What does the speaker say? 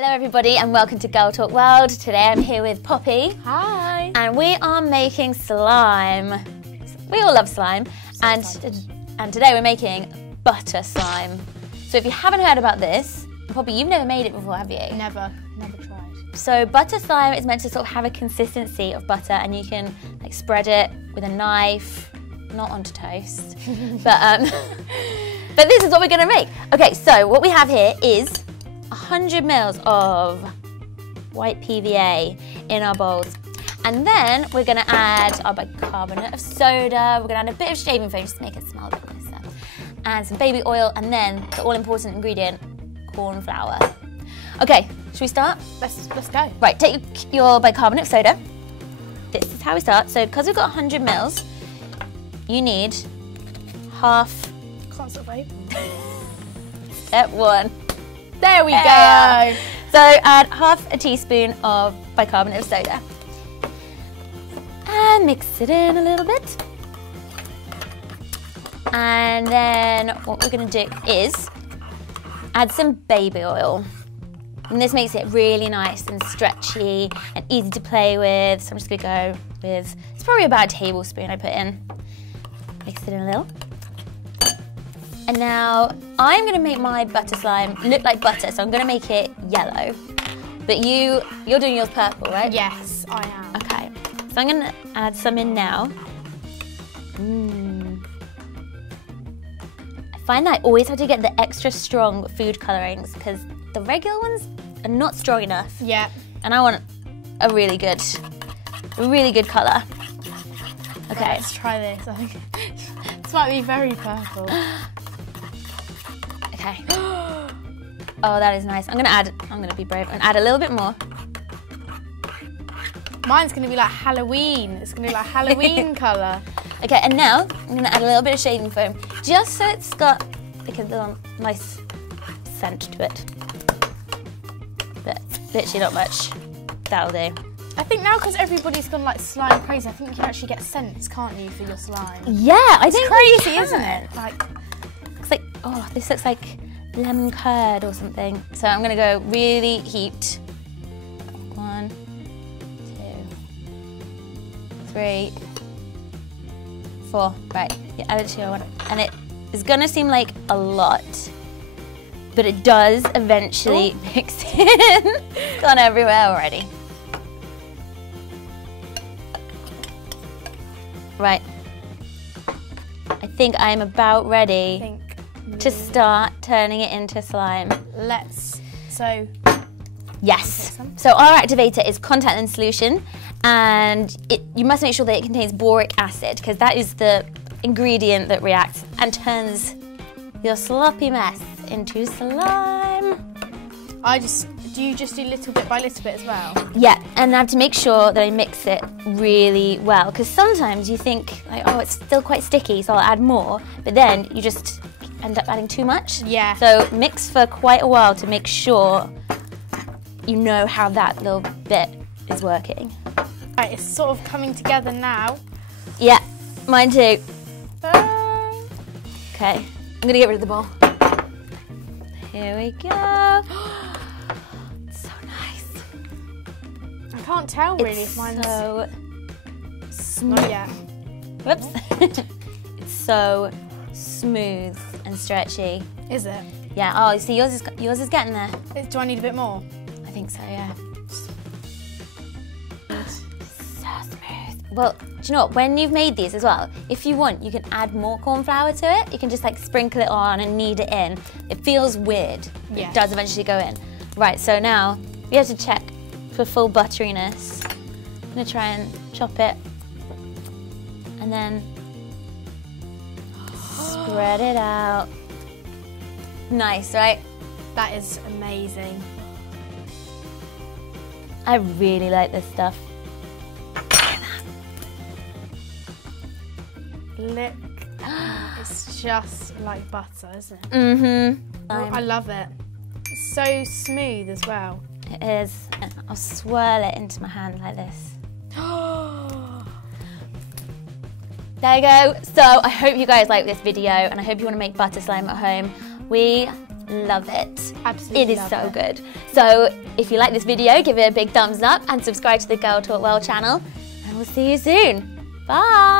Hello everybody and welcome to Girl Talk World. Today I'm here with Poppy. Hi. And we are making slime. We all love slime. And today we're making butter slime. So if you haven't heard about this, Poppy, you've never made it before, have you? Never tried. So butter slime is meant to sort of have a consistency of butter, and you can like spread it with a knife, not onto toast, but this is what we're gonna make. Okay, so what we have here is 100 mils of white PVA in our bowls. And then we're gonna add our bicarbonate of soda, we're gonna add a bit of shaving foam just to make it smell a bit nicer, and some baby oil, and then the all-important ingredient, corn flour. Okay, should we start? Let's go. Right, take your bicarbonate of soda. This is how we start. So because we've got 100 mils, you need half. Can't stop waiting. Step one. There we go. So add half a teaspoon of bicarbonate of soda. And mix it in a little bit. And then what we're gonna do is add some baby oil. And this makes it really nice and stretchy and easy to play with. So I'm just gonna go with, it's probably about a tablespoon I put in. Mix it in a little. And now I'm gonna make my butter slime look like butter, so I'm gonna make it yellow. But you're doing yours purple, right? Yes, I am. Okay, so I'm gonna add some in now. I find that I always have to get the extra strong food colorings because the regular ones are not strong enough. Yeah. And I want a really good color. Okay. Right, let's try this. I think this might be very purple. Okay. Oh, that is nice. I'm gonna be brave and add a little bit more. Mine's gonna be like Halloween. It's gonna be like Halloween colour. Okay, and now I'm gonna add a little bit of shaving foam, just so it's got like a little nice scent to it. But literally not much. That'll do. I think now because everybody's gone like slime crazy, I think you can actually get scents, can't you, for your slime? Yeah, I think It's crazy, we isn't can. it? Like, Looks like, oh, this looks like lemon curd or something. So I'm gonna go really heaped. 1, 2, 3, 4. Right, yeah, add it to your one. And it is gonna seem like a lot, but it does eventually mix in. It's gone everywhere already. Right. I think I'm about ready to start turning it into slime. Yes. So our activator is contact lens solution, and you must make sure that it contains boric acid because that is the ingredient that reacts and turns your sloppy mess into slime. Do you just do little bit by little bit as well? Yeah, and I have to make sure that I mix it really well because sometimes you think like, oh, it's still quite sticky, so I'll add more, but then you just end up adding too much. Yeah. So mix for quite a while to make sure you know how that little bit is working. Right, it's sort of coming together now. Yeah, mine too. Okay, I'm gonna get rid of the bowl. Here we go. It's so nice. I can't tell really if mine's so smooth. not yet. Whoops. It's so smooth and stretchy. Is it? Yeah. Oh, you see, yours is getting there. Do I need a bit more? I think so. Yeah. So smooth. Well, do you know what? When you've made these as well, if you want, you can add more corn flour to it. You can just like sprinkle it on and knead it in. It feels weird. Yeah. It does eventually go in. Right. So now we have to check for full butteriness. I'm gonna try and chop it, and then spread it out. Nice, right? That is amazing. I really like this stuff. Look, it's just like butter, isn't it? Mm-hmm. I love it. It's so smooth as well. It is. I'll swirl it into my hand like this. There you go. So I hope you guys like this video and I hope you want to make butter slime at home. We love it. Absolutely It is love so it. good. So if you like this video, give it a big thumbs up and subscribe to the Girl Talk Well channel. And we'll see you soon. Bye.